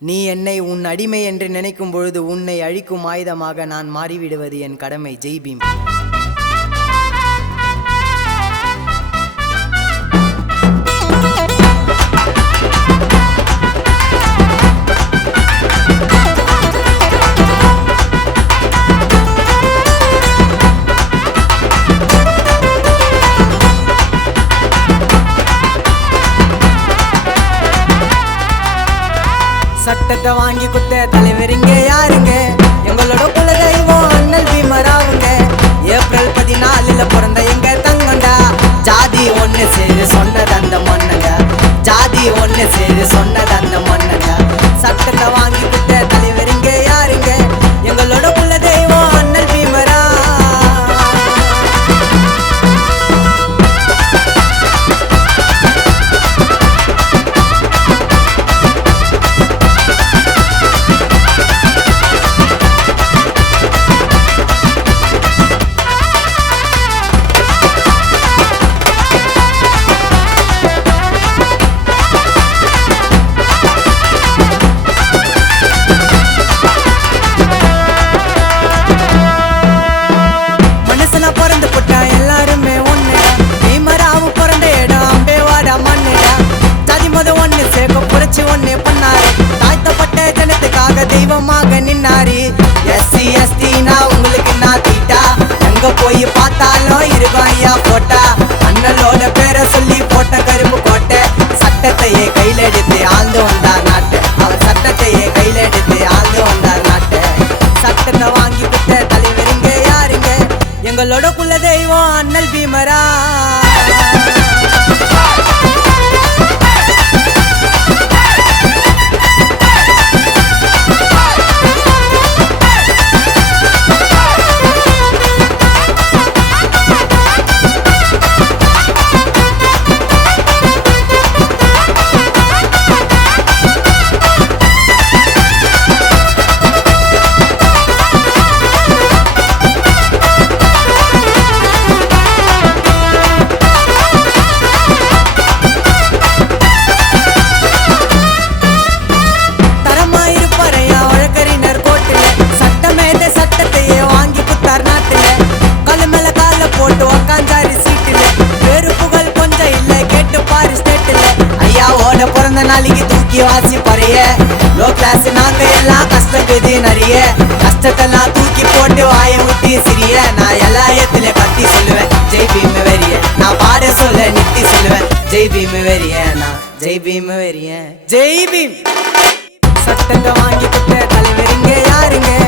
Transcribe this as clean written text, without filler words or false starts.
நீ என்னை உன் அடிமை என்று நினைக்கும் பொழுது உன்னை அழிக்கும் ஆயுதமாக நான் மாறிவிடுவது என் கடமை. ஜெய் பீம். சட்டத்தை வாங்கி குத்த தலைவரிங்க யாருங்க? எங்களோட குலதெய்வம் அண்ணல் பீமராவுங்க. ஏப்ரல் 14 பிறந்த எங்க தங்கண்டா. ஜாதி ஒண்ணு சேரு சொன்னது அந்த மன்னங்க. ஜாதி ஒண்ணு சேரு சொன்னது அந்த மன்னங்க. சட்டத்தை வாங்கி குத்த தலைவரிங்க யாருங்க? எங்களோட குலதெய்வம் அண்ணல் பீமரா. தெய்வமாக நின்னாரு. SC ST நான் உங்களுக்கு நான் தீட்டா. எங்க போய் பார்த்தாலும் இருக்கும் ஐயா போட்டா. அண்ணலோட பேரை சொல்லி போட்ட கரும்பு கோட்டை. சட்டத்தையே கையில் எடுத்து ஆழ்ந்து வந்தார் நாட்டு. அவர் சட்டத்தையே கையில் எடுத்து ஆழ்ந்து வந்தார் நாட்டு. சட்டத்தை வாங்கி கொடுத்த தலைவருங்க யாருங்க? எங்களோட குல தெய்வம் அண்ணல் பீமரா. பிறந்த நாளைக்கு தூக்கி வாசி பறைய. லோ கிளாஸ் நாங்க எல்லாம் கஷ்டக்குது நிறைய. கஷ்டத்தெல்லாம் தூக்கி போட்டு வாயை ஊட்டி சிறிய. நான் எல்லா இடத்துல கத்தி சொல்லுவேன் ஜெய் பீம் வெறிய. நான் பாட சொல்ல நித்தி சொல்லுவேன் ஜெய் பீம் வெறிய. நான் ஜெய் பீம் வெறிய. ஜெய் பீம். சட்டத்தை வாங்கி கொடுத்த தலைவருங்க யாருங்க?